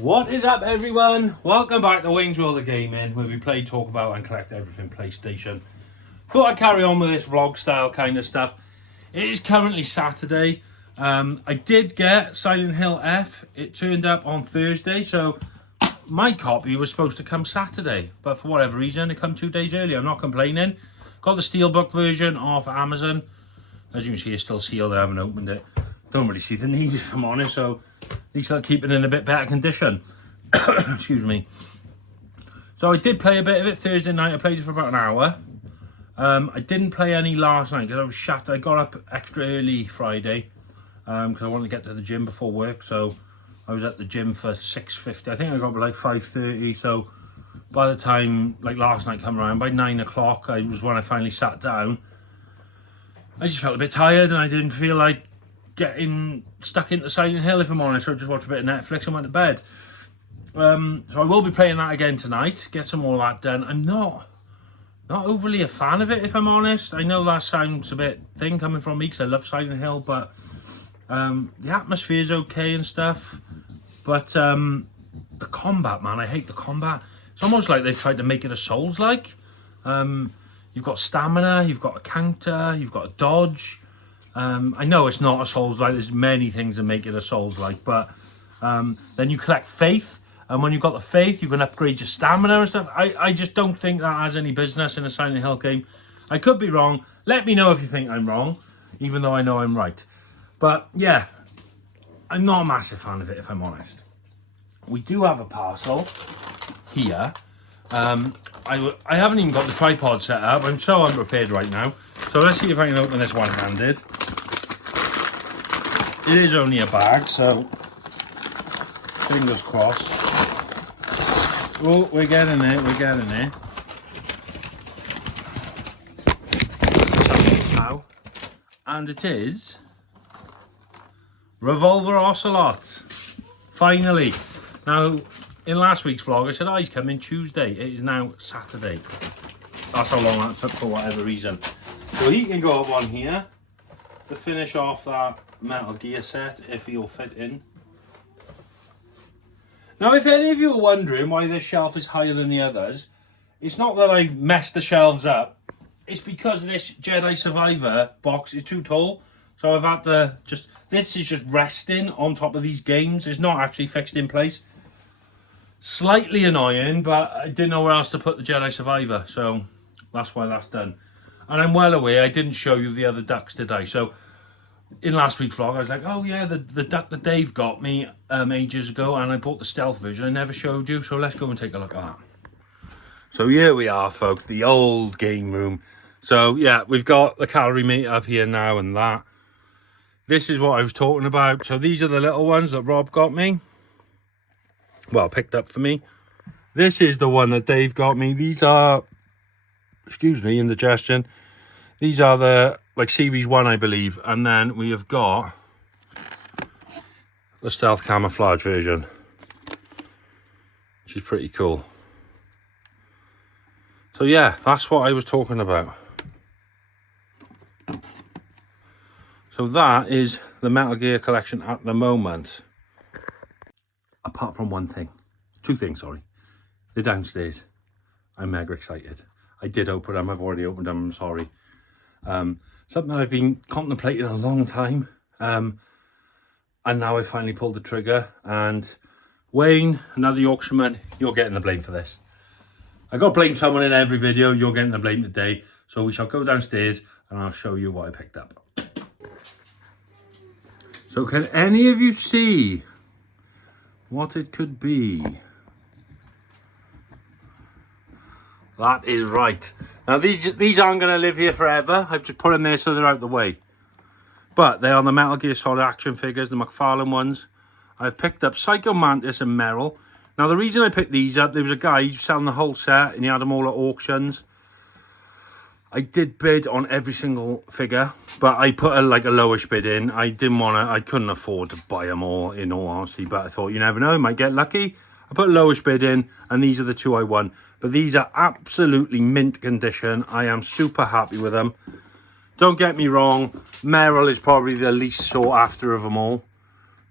What is up, everyone? Welcome back to Wayne's World of Gaming, where we play, talk about and collect everything PlayStation. Thought I'd carry on with this vlog style kind of stuff. It is currently Saturday. I did get Silent Hill F. It turned up on Thursday, so my copy was supposed to come Saturday, but for whatever reason it come 2 days early. I'm not complaining. Got the Steelbook version off Amazon. As you can see, it's still sealed. I haven't opened it. Don't really see the need, if I'm honest, so at least I'll keep it in a bit better condition. Excuse me. So I did play a bit of it Thursday night. I played it for about an hour. I didn't play any last night because I was shattered. I got up extra early Friday because I wanted to get to the gym before work. So I was at the gym for 6:50. I think I got up like 5:30. So by the time like last night come around, by 9 o'clock, I was when I finally sat down. I just felt a bit tired and I didn't feel like getting stuck into Silent Hill, if I'm honest. So I just watched a bit of Netflix and went to bed. So I will be playing that again tonight, get some more of that done. I'm not overly a fan of it, if I'm honest. I know that sounds a bit thing coming from me because I love Silent Hill, but the atmosphere is okay and stuff. But the combat, man, I hate the combat. It's almost like they've tried to make it a Souls-like. You've got stamina, you've got a counter, you've got a dodge. I know it's not a Souls-like, there's many things that make it a Souls-like, but then you collect faith, and when you've got the faith, you can upgrade your stamina and stuff. I just don't think that has any business in a Silent Hill game. I could be wrong. Let me know if you think I'm wrong, even though I know I'm right. But yeah, I'm not a massive fan of it, if I'm honest. We do have a parcel here. I haven't even got the tripod set up. I'm so unprepared right now. So let's see if I can open this one-handed. It is only a bag, so fingers crossed. Oh, we're getting there, we're getting there. Now, and it is Revolver Ocelot. Finally. Now, in last week's vlog, I said, he's coming Tuesday. It is now Saturday. That's how long that took for whatever reason. So he can go up on here to finish off that Metal Gear set, if he'll fit in. Now, if any of you are wondering why this shelf is higher than the others, it's not that I've messed the shelves up. It's because this Jedi Survivor box is too tall. So I've had to this is just resting on top of these games. It's not actually fixed in place. Slightly annoying, but I didn't know where else to put the Jedi Survivor. So that's why that's done. And I'm well aware I didn't show you the other ducks, did I? So in last week's vlog, I was like, oh yeah, the duck that Dave got me ages ago, and I bought the stealth version. I never showed you, so let's go and take a look at that. So here we are, folks, the old game room. So yeah, we've got the calorie meter up here now and that. This is what I was talking about. So these are the little ones that Rob got me. Well, picked up for me. This is the one that Dave got me. These are, excuse me, indigestion. These are the, like, Series 1, I believe. And then we have got the stealth camouflage version, which is pretty cool. So yeah, that's what I was talking about. So that is the Metal Gear collection at the moment. Apart from one thing. Two things, sorry. They're downstairs. I'm mega excited. I did open them. I've already opened them. I'm sorry. Something that I've been contemplating a long time. And now I finally pulled the trigger. And Wayne, another Yorkshireman, you're getting the blame for this. I got to blame someone in every video. You're getting the blame today. So we shall go downstairs and I'll show you what I picked up. So can any of you see what it could be? That is right. Now these aren't going to live here forever. I've just put them there so they're out of the way. But they are the Metal Gear Solid action figures, the McFarlane ones. I've picked up Psycho Mantis and Meryl. Now the reason I picked these up, there was a guy who's selling the whole set and he had them all at auctions. I did bid on every single figure, but I put a lowish bid in. I couldn't afford to buy them all, in all honesty, but I thought, you never know, I might get lucky. I put a lowish bid in, and these are the two I won. But these are absolutely mint condition. I am super happy with them. Don't get me wrong, Meryl is probably the least sought after of them all,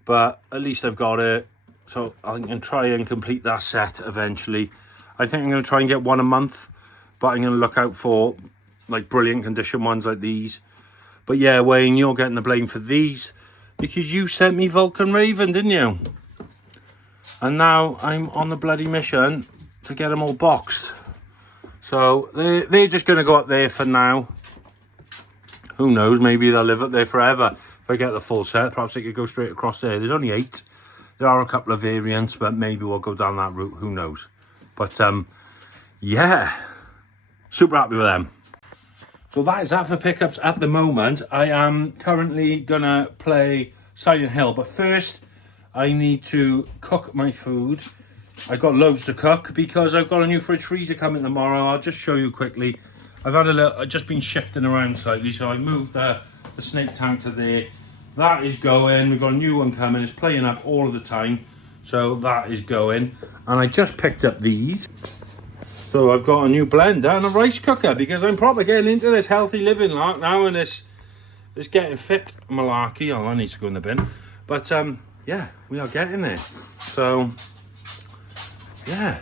but at least I've got it. So I'm going to try and complete that set eventually. I think I'm going to try and get one a month, but I'm going to look out for like brilliant condition ones like these. But yeah, Wayne, you're getting the blame for these because you sent me Vulcan Raven, didn't you? And now I'm on the bloody mission to get them all boxed. So they're just going to go up there for now. Who knows, maybe they'll live up there forever. If I get the full set, perhaps they could go straight across there. There's only 8. There are a couple of variants, but maybe we'll go down that route. Who knows? But yeah, super happy with them. So that is that for pickups at the moment. I am currently going to play Silent Hill. But first, I need to cook my food. I've got loads to cook because I've got a new fridge freezer coming tomorrow. I'll just show you quickly. I've just been shifting around slightly, so I moved the snake tank to there. That is going. We've got a new one coming. It's playing up all of the time, so that is going. And I just picked up these. So I've got a new blender and a rice cooker because I'm probably getting into this healthy living lark now and this getting fit malarkey. Oh, that needs to go in the bin. But yeah, we are getting there. So yeah.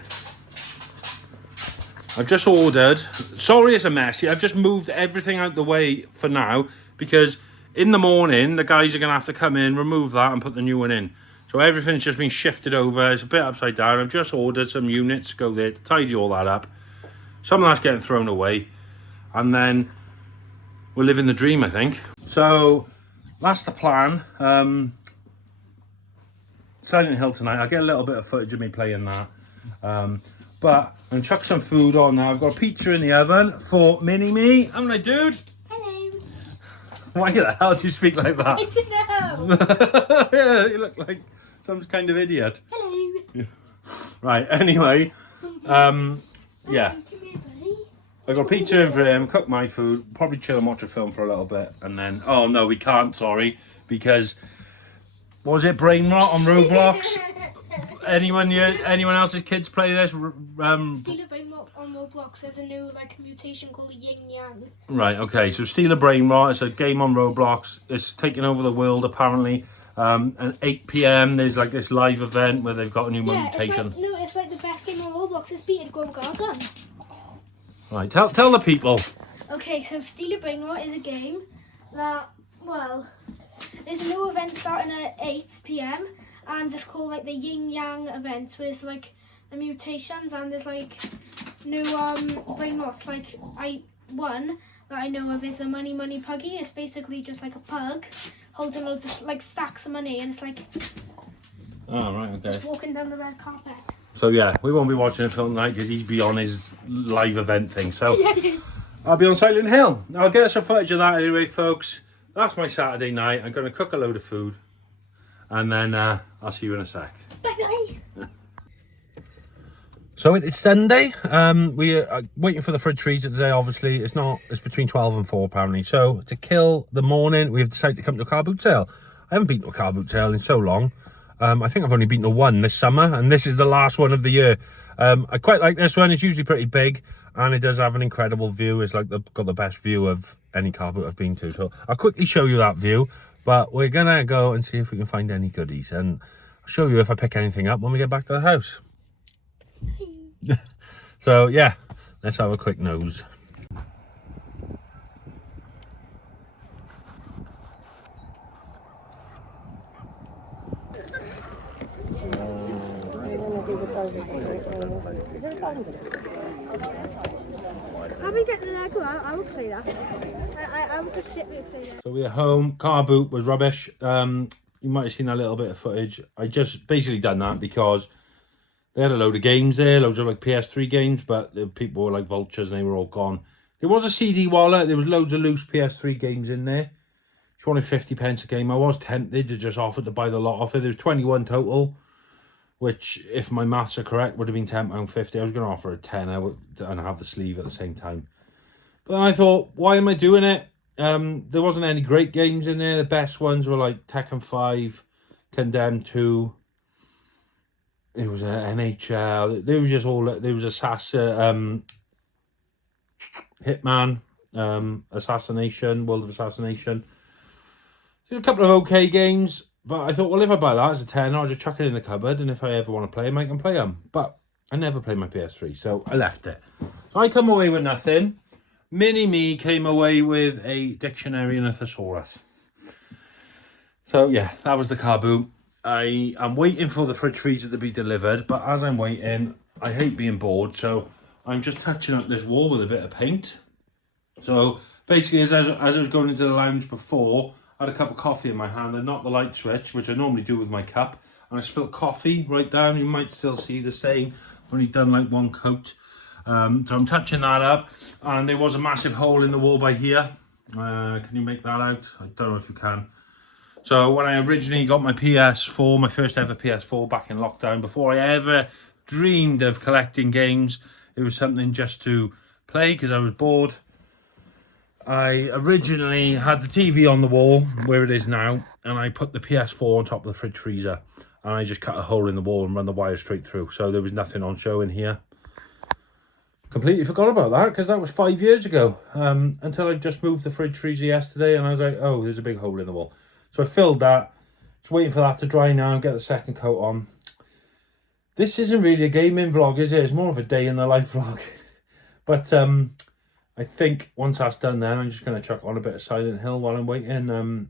I've just ordered, sorry it's a mess, I've just moved everything out the way for now because in the morning the guys are going to have to come in, remove that and put the new one in. So everything's just been shifted over, it's a bit upside down. I've just ordered some units to go there to tidy all that up. Some of that's getting thrown away and then we're living the dream, I think. So that's the plan. Silent Hill tonight, I'll get a little bit of footage of me playing that. But I'm going to chuck some food on now. I've got a pizza in the oven for mini-me. Haven't I, dude? Hello. Why the hell do you speak like that? I don't know. Yeah, you look like some kind of idiot. Hello. Yeah. Right, anyway. Yeah. Come here, buddy. I got pizza in for him, cook my food, probably chill and watch a film for a little bit. And then, oh no, we can't, sorry. Because, what was it, brain rot on Roblox? Anyone else's kids play this? Steal a brain rot on Roblox. There's a new mutation called Yin Yang. Right, okay, so Steal a Brain Rot, it's a game on Roblox. It's taking over the world apparently. At 8 PM there's like this live event where they've got a new mutation. It's like the best game on Roblox. It's beaten Grow Garden. Right, tell the people. Okay, so Steal a Brain Rot is a game that, well, there's a new event starting at 8 PM. And it's called like the Yin Yang event, where it's like the mutations and there's like new brain rots. Like one that I know of is a money puggy. It's basically just like a pug holding loads of like stacks of money, and it's like right, okay. just walking down the red carpet. So yeah, we won't be watching a film tonight because he's be on his live event thing. So I'll be on Silent Hill. I'll get some footage of that anyway, folks. That's my Saturday night. I'm going to cook a load of food. And then I'll see you in a sec. Bye-bye. So it's Sunday. We are waiting for the fridge freezer today, obviously. It's between 12 and 4 apparently. So to kill the morning, we've decided to come to a car boot sale. I haven't been to a car boot sale in so long. I think I've only been to one this summer, and this is the last one of the year. I quite like this one. It's usually pretty big, and it does have an incredible view. It's like got the best view of any car boot I've been to. So I'll quickly show you that view. But we're going to go and see if we can find any goodies. And I'll show you if I pick anything up when we get back to the house. So, yeah, let's have a quick nose. How we get the Lego out? I will play that. I will just sit with play that. So we're home. Car boot was rubbish. You might have seen a little bit of footage. I just basically done that because they had a load of games there, loads of like PS3 games, but the people were like vultures and they were all gone. There was a CD wallet. There was loads of loose PS3 games in there. She wanted 50p a game. I was tempted to just offer to buy the lot off it. There was 21 total, which, if my maths are correct, would have been £10.50. I was going to offer a tenner and have the sleeve at the same time. But then I thought, why am I doing it? There wasn't any great games in there. The best ones were like Tekken 5, Condemned 2. It was a NHL. There was just all. There was Assassin, Hitman, Assassination, World of Assassination. There's a couple of okay games. But I thought, well, if I buy that as a 10, I'll just chuck it in the cupboard, and if I ever want to play them, I can play them. But I never play my PS3, so I left it. So I come away with nothing. Mini-me came away with a dictionary and a thesaurus. So yeah, that was the car boot. I am waiting for the fridge freezer to be delivered, but as I'm waiting, I hate being bored, so I'm just touching up this wall with a bit of paint. So basically, as I was going into the lounge before, I had a cup of coffee in my hand. I knocked the light switch, which I normally do with my cup, and I spilled coffee right down. You might still see the stain. I've only done like one coat. So I'm touching that up, and there was a massive hole in the wall by here. Can you make that out? I don't know if you can. So when I originally got my PS4, my first ever PS4 back in lockdown, before I ever dreamed of collecting games, it was something just to play because I was bored. I originally had the TV on the wall where it is now, and I put the PS4 on top of the fridge freezer, and I just cut a hole in the wall and run the wire straight through. So there was nothing on show in here. Completely forgot about that because that was 5 years ago, until I just moved the fridge freezer yesterday, and I was like, oh, there's a big hole in the wall. So I filled that. Just waiting for that to dry now and get the second coat on. This isn't really a gaming vlog, is it? It's more of a day in the life vlog. But I think once that's done, then I'm just going to chuck on a bit of Silent Hill while I'm waiting.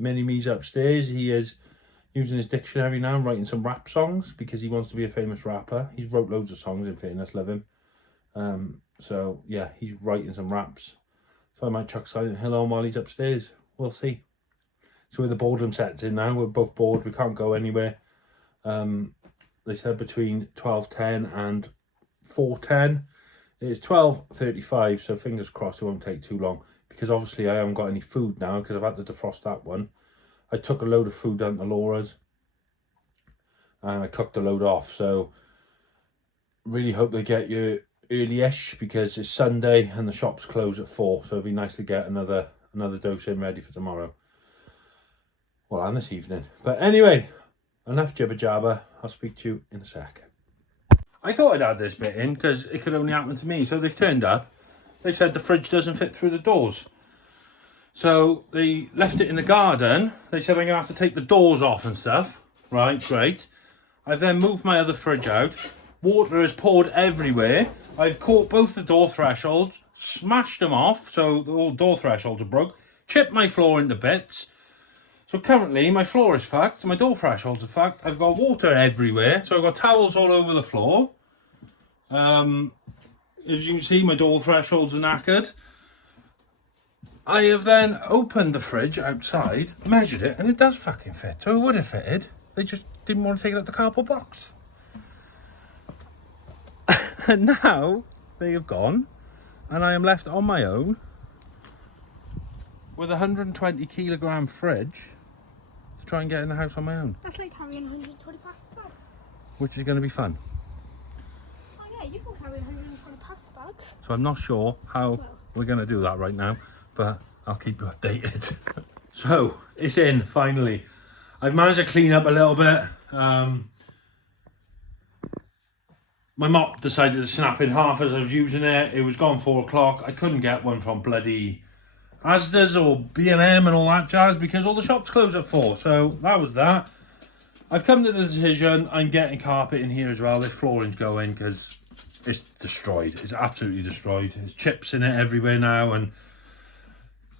Mini-me's upstairs. He is using his dictionary now and writing some rap songs because he wants to be a famous rapper. He's wrote loads of songs, in fairness, love him. So yeah, he's writing some raps. So I might chuck Silent Hill on while he's upstairs. We'll see. So where the boredom sets in now, we're both bored, we can't go anywhere. They said between 12:10 and 4:10. It's 12:35, so fingers crossed it won't take too long. Because obviously I haven't got any food now because I've had to defrost that one. I took a load of food down to Laura's and I cooked a load off. So really hope they get you early-ish because it's Sunday and the shops close at 4. So it'd be nice to get another dose in ready for tomorrow. Well, and this evening. But anyway, enough jibber jabber. I'll speak to you in a sec. I thought I'd add this bit in because it could only happen to me. So they've turned up. They said the fridge doesn't fit through the doors. So they left it in the garden. They said I'm going to have to take the doors off and stuff. Right, great. I've then moved my other fridge out. Water has poured everywhere. I've caught both the door thresholds, smashed them off. So the whole door thresholds are broke. Chipped my floor into bits. So currently my floor is fucked, my door thresholds are fucked, I've got water everywhere, so I've got towels all over the floor. As you can see, my door thresholds are knackered. I have then opened the fridge outside, measured it, and it does fucking fit. So it would have fitted, they just didn't want to take it out the cardboard box. And now they have gone, and I am left on my own with a 120 kilogram fridge to try and get in the house on my own. That's like carrying 120 plastic bags. Which is going to be fun. Oh yeah, you can carry 120 plastic bags. So I'm not sure how we're going to do that right now, but I'll keep you updated. So it's in finally. I've managed to clean up a little bit. My mop decided to snap in half as I was using it. It was gone 4 o'clock. I couldn't get one from bloody Asda's or B&M and all that jazz because all the shops close at 4. So that was that. I've come to the decision I'm getting carpet in here as well. This flooring's going because it's destroyed. It's absolutely destroyed. There's chips in it everywhere now and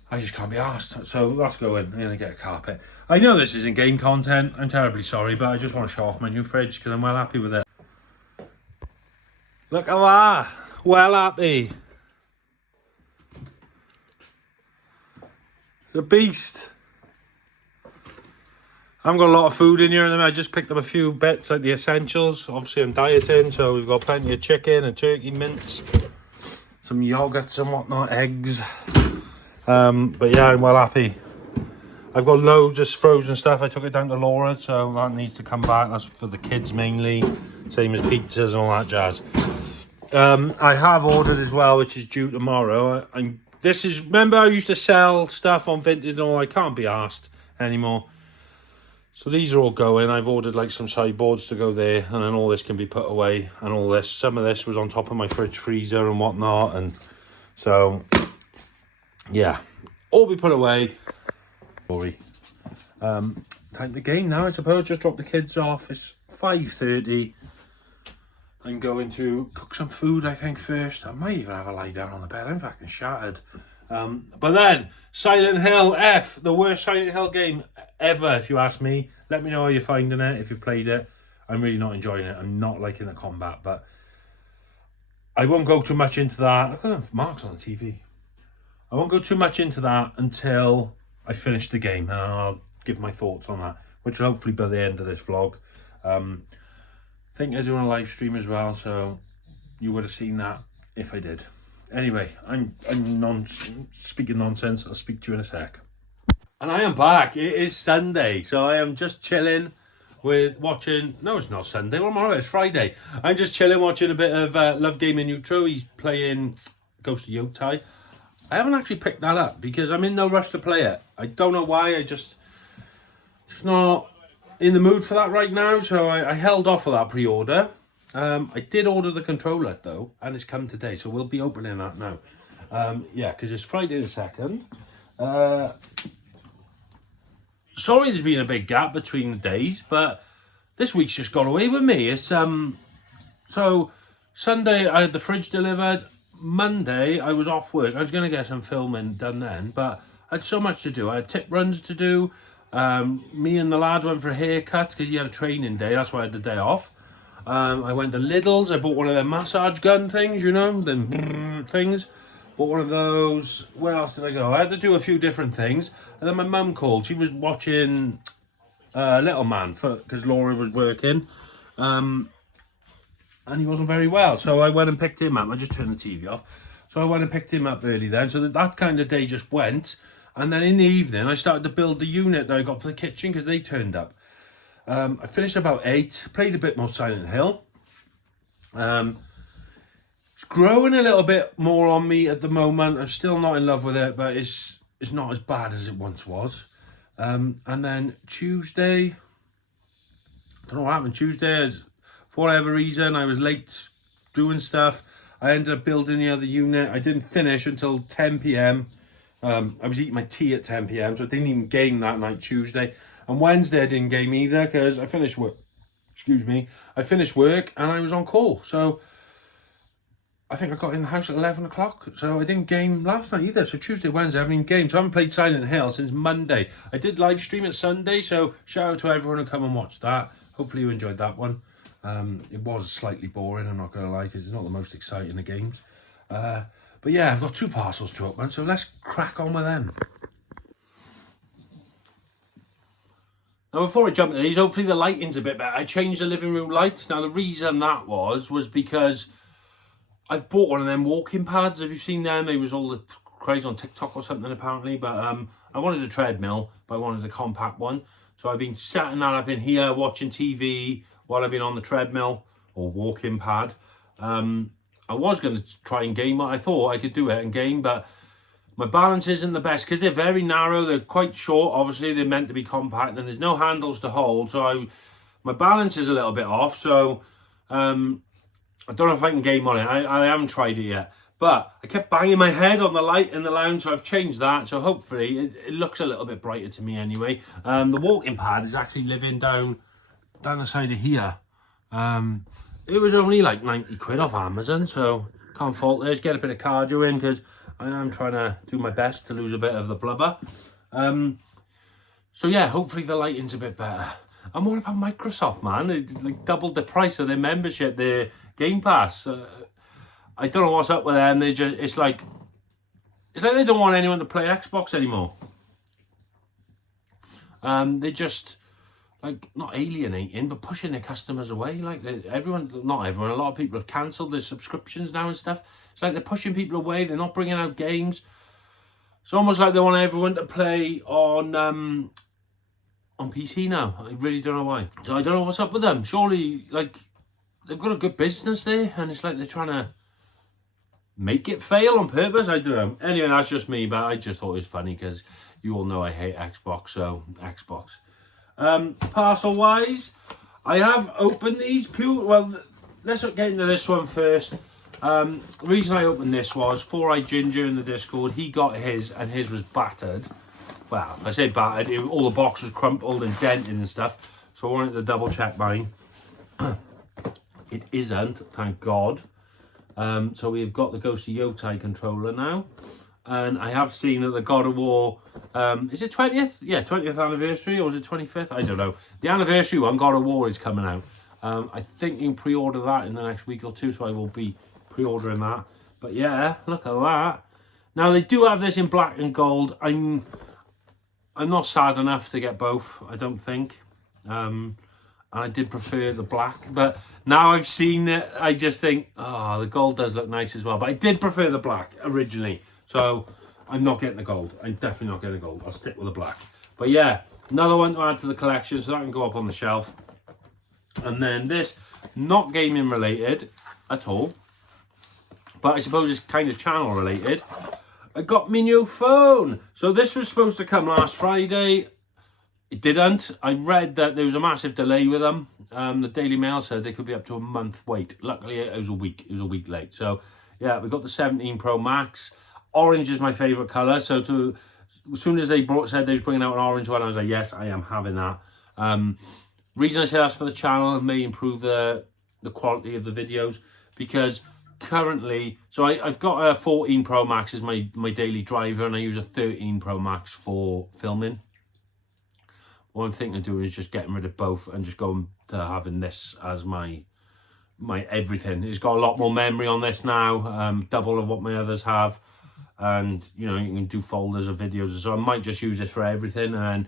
I just can't be arsed. So let's go in. I'm going to get a carpet. I know this isn't game content. I'm terribly sorry, but I just want to show off my new fridge because I'm well happy with it. Look at that. Well happy. The beast. I haven't got a lot of food in here, and I just picked up a few bits like the essentials. Obviously I'm dieting, so we've got plenty of chicken and turkey mince, some yogurts and whatnot, eggs. But yeah, I'm well happy. I've got loads of frozen stuff. I took it down to Laura, so that needs to come back. That's for the kids mainly, same as pizzas and all that jazz. I have ordered as well, which is due tomorrow. Remember I used to sell stuff on Vinted and all, I can't be arsed anymore. So these are all going. I've ordered like some sideboards to go there and then all this can be put away and all this. Some of this was on top of my fridge freezer and whatnot. And so, yeah, all be put away. time to game now, I suppose. Just drop the kids off. It's 5:30. I'm going to cook some food, I think, first. I might even have a lie down on the bed. I'm fucking shattered. But then, Silent Hill F, the worst Silent Hill game ever, if you ask me. Let me know how you're finding it, if you played it. I'm really not enjoying it. I'm not liking the combat, but I won't go too much into that. Look at the marks on the TV. I won't go too much into that until I finish the game, and I'll give my thoughts on that, which will hopefully be the end of this vlog. I think they're doing a live stream as well, so you would have seen that if I did. Anyway, I'm speaking nonsense. I'll speak to you in a sec. And I am back. It is Sunday, so I am just chilling with watching. No, it's not Sunday. What am I on? It's Friday. I'm just chilling, watching a bit of Love Gaming Neutral. He's playing Ghost of Yotei. I haven't actually picked that up because I'm in no rush to play it. I don't know why. I just not in the mood for that right now, so I held off for that pre-order. I did order the controller though, and it's come today, so we'll be opening that now. Yeah, because it's Friday the 2nd. Sorry there's been a big gap between the days, but this week's just got away with me. It's so Sunday I had the fridge delivered. Monday I was off work. I was going to get some filming done then, but I had so much to do. I had tip runs to do. Me and the lad went for a haircut because he had a training day. That's why I had the day off. I went to Lidl's. I bought one of their massage gun things, you know, them things. Bought one of those. Where else did I go? I had to do a few different things. And then my mum called. She was watching Little Man because Laura was working. And he wasn't very well. So I went and picked him up. I just turned the TV off. So I went and picked him up early then. So that kind of day just went. And then in the evening, I started to build the unit that I got for the kitchen because they turned up. I finished about 8, played a bit more Silent Hill. It's growing a little bit more on me at the moment. I'm still not in love with it, but it's not as bad as it once was. And then Tuesday, I don't know what happened. Tuesday, for whatever reason, I was late doing stuff. I ended up building the other unit. I didn't finish until 10 p.m. I was eating my tea at 10 p.m, so I didn't even game that night, Tuesday. And Wednesday I didn't game either because I finished work. Excuse me. I finished work and I was on call. So I think I got in the house at 11 o'clock. So I didn't game last night either. So Tuesday, Wednesday I haven't even gamed. So I haven't played Silent Hill since Monday. I did live stream it Sunday. So shout out to everyone who come and watch that. Hopefully you enjoyed that one. It was slightly boring, I'm not going to lie, because it's not the most exciting of games. But yeah, I've got 2 parcels to open, so let's crack on with them. Now, before I jump into these, hopefully the lighting's a bit better. I changed the living room lights. Now, the reason that was because I've bought one of them walking pads. Have you seen them? It was all the craze on TikTok or something, apparently. But I wanted a treadmill, but I wanted a compact one. So I've been setting that up in here, watching TV while I've been on the treadmill or walking pad. I was going to try and game. I thought I could do it and game, but my balance isn't the best because they're very narrow. They're quite short. Obviously, they're meant to be compact, and there's no handles to hold. So my balance is a little bit off. So I don't know if I can game on it. I haven't tried it yet. But I kept banging my head on the light in the lounge, so I've changed that. So hopefully it looks a little bit brighter to me anyway. The walking pad is actually living down the side of here. It was only like 90 quid off Amazon, so can't fault this. Get a bit of cardio in because I am trying to do my best to lose a bit of the blubber. So yeah, hopefully the lighting's a bit better. And what about Microsoft, man? They like doubled the price of their membership, their Game Pass. I don't know what's up with them. It's like they don't want anyone to play Xbox anymore. They just like not alienating, but pushing their customers away. Like not everyone, a lot of people have cancelled their subscriptions now and stuff. It's like they're pushing people away. They're not bringing out games. It's almost like they want everyone to play on PC now. I really don't know why. So I don't know what's up with them. Surely, like, they've got a good business there, and it's like they're trying to make it fail on purpose. I don't know. Anyway, that's just me, but I just thought it was funny because you all know I hate Xbox, so Xbox. Parcel wise, I have opened these well, let's get into this one first. The reason I opened this was 4-Eyed Ginger in the Discord. He got his and his was battered, well, I say battered, all the box was crumpled and dented and stuff, so I wanted to double check mine. It isn't, thank God. So we've got the ghostly Yotei controller now, and I have seen that the God of War, is it 20th? Yeah, 20th anniversary, or is it 25th? I don't know. The anniversary one, God of War, is coming out. I think you can pre-order that in the next week or two, so I will be pre-ordering that. But yeah, look at that. Now they do have this in black and gold. I'm not sad enough to get both, I don't think. And I did prefer the black, but now I've seen it, I just think, oh, the gold does look nice as well. But I did prefer the black originally, so I'm not getting the gold. I'm definitely not getting the gold. I'll stick with the black. But yeah, another one to add to the collection, so that can go up on the shelf. And then this, not gaming related at all, but I suppose it's kind of channel related. I got my new phone. So this was supposed to come last Friday. It didn't. I read that there was a massive delay with them. The Daily Mail said they could be up to a month wait. Luckily, it was a week. It was a week late. So, yeah, we got the 17 Pro Max. Orange is my favourite colour. So, as soon as they said they were bringing out an orange one, I was like, yes, I am having that. Reason I say that's for the channel, it may improve the quality of the videos, because currently, so I've got a 14 Pro Max as my daily driver, and I use a 13 Pro Max for filming. What I'm thinking of doing is just getting rid of both and just going to having this as my everything. It's got a lot more memory on this now, double of what my others have, and you know, you can do folders of videos, so I might just use this for everything and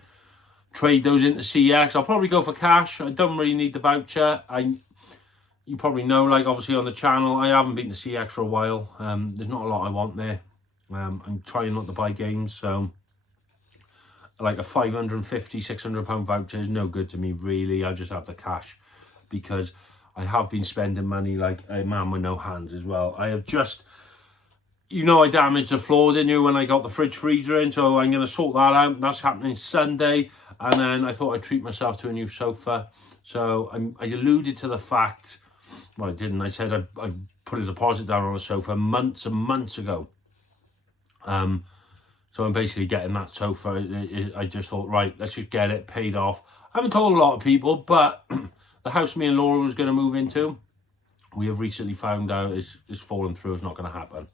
trade those into CX. I'll probably go for cash. I don't really need the voucher. You probably know, like obviously on the channel, I haven't been to CX for a while. There's not a lot I want there. I'm trying not to buy games, so like a 550, 600 pound voucher is no good to me really. I just have the cash, because I have been spending money like a man with no hands as well. I have just, you know, I damaged the floor, didn't you, when I got the fridge freezer in, so I'm going to sort that out. That's happening Sunday, and then I thought I'd treat myself to a new sofa. So I alluded to the fact, well I didn't, I said I put a deposit down on a sofa months and months ago. So I'm basically getting that sofa. I just thought, right, let's just get it paid off. I haven't told a lot of people, but the house me and Laura was going to move into, we have recently found out is fallen through. It's not going to happen,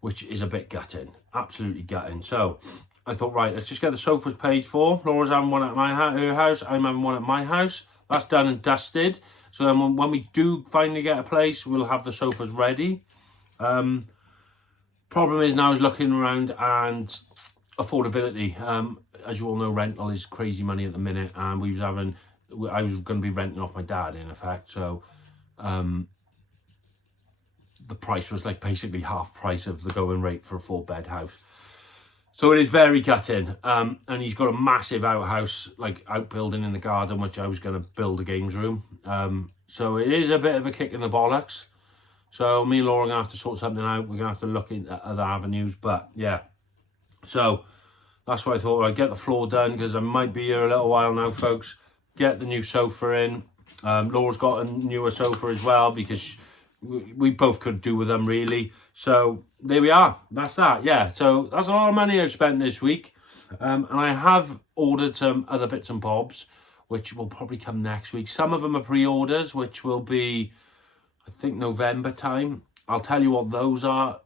which is a bit gutting, absolutely gutting. So I thought, right, let's just get the sofas paid for. Laura's having one at her house. I'm having one at my house. That's done and dusted. So then when we do finally get a place, we'll have the sofas ready. Problem is now is looking around and affordability. As you all know, rental is crazy money at the minute, and I was going to be renting off my dad in effect. So the price was like basically half price of the going rate for a 4-bed house. So it is very gutting. And he's got a massive outhouse, like outbuilding in the garden, which I was going to build a games room. So it is a bit of a kick in the bollocks. So me and Laura are going to have to sort something out. We're going to have to look into other avenues. But yeah, so that's why I thought I'd get the floor done, because I might be here a little while now, folks. Get the new sofa in. Laura's got a newer sofa as well, because we both could do with them really. So there we are. That's that. Yeah, so that's a lot of money I've spent this week. And I have ordered some other bits and bobs, which will probably come next week. Some of them are pre-orders, which will be, I think, November time. I'll tell you what those are.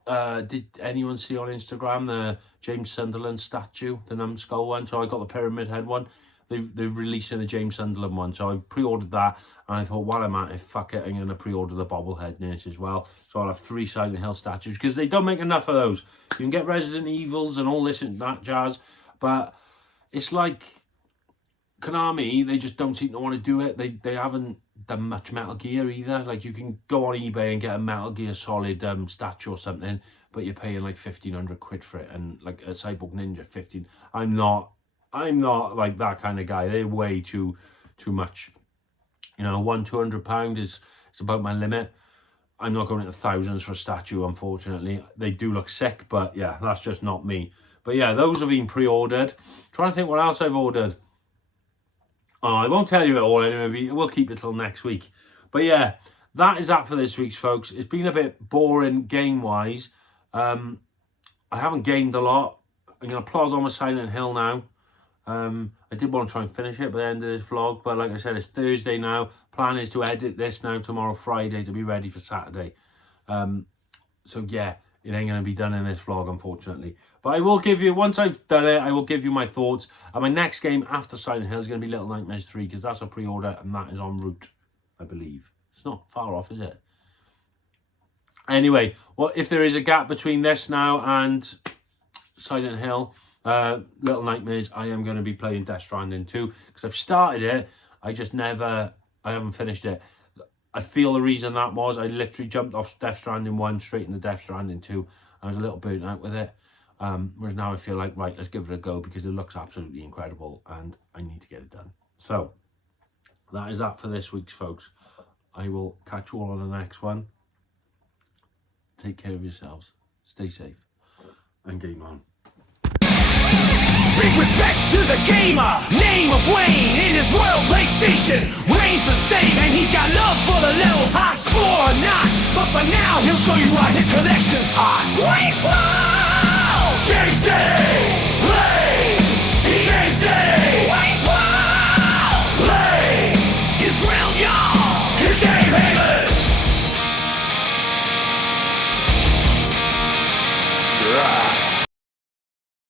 Did anyone see on Instagram the James Sunderland statue, the numbskull one? So I got the pyramid head one. They're releasing a James Sunderland one, so I pre-ordered that, and I thought, while I'm at it, fuck it, I'm going to pre-order the bobblehead nurse as well. So I'll have 3 Silent Hill statues, because they don't make enough of those. You can get Resident Evils and all this and that jazz, but it's like Konami, they just don't seem to want to do it. They haven't done much Metal Gear either. Like, you can go on eBay and get a Metal Gear Solid statue or something, but you're paying like 1,500 quid for it, and like a Cyborg Ninja 15. I'm not like that kind of guy. They're way too much. You know, £200 is about my limit. I'm not going into thousands for a statue, unfortunately. They do look sick, but yeah, that's just not me. But yeah, those have been pre-ordered. Trying to think what else I've ordered. Oh, I won't tell you it all anyway. We'll keep it till next week. But yeah, that is that for this week's, folks. It's been a bit boring game-wise. I haven't gamed a lot. I'm going to plod on with Silent Hill now. I did want to try and finish it by the end of this vlog, but like I said, it's Thursday now. Plan is to edit this now tomorrow, Friday, to be ready for Saturday. So yeah, it ain't going to be done in this vlog, unfortunately. But I will give you, once I've done it, I will give you my thoughts. And my next game after Silent Hill is going to be Little Nightmares 3, because that's a pre-order and that is en route, I believe. It's not far off, is it? Anyway, well, if there is a gap between this now and Silent Hill, Little Nightmares, I am going to be playing Death Stranding 2, because I've started it, I haven't finished it. I feel the reason that was, I literally jumped off Death Stranding 1 straight into Death Stranding 2. I was a little burnt out with it. Whereas now I feel like, right, let's give it a go, because it looks absolutely incredible and I need to get it done. So, that is that for this week's, folks. I will catch you all on the next one. Take care of yourselves. Stay safe. And game on. Big respect to the gamer, name of Wayne. In his world PlayStation reigns the same, and he's got love for the levels, high score or not. But for now, he'll show you why his collection's hot. Wayne's World! Game save!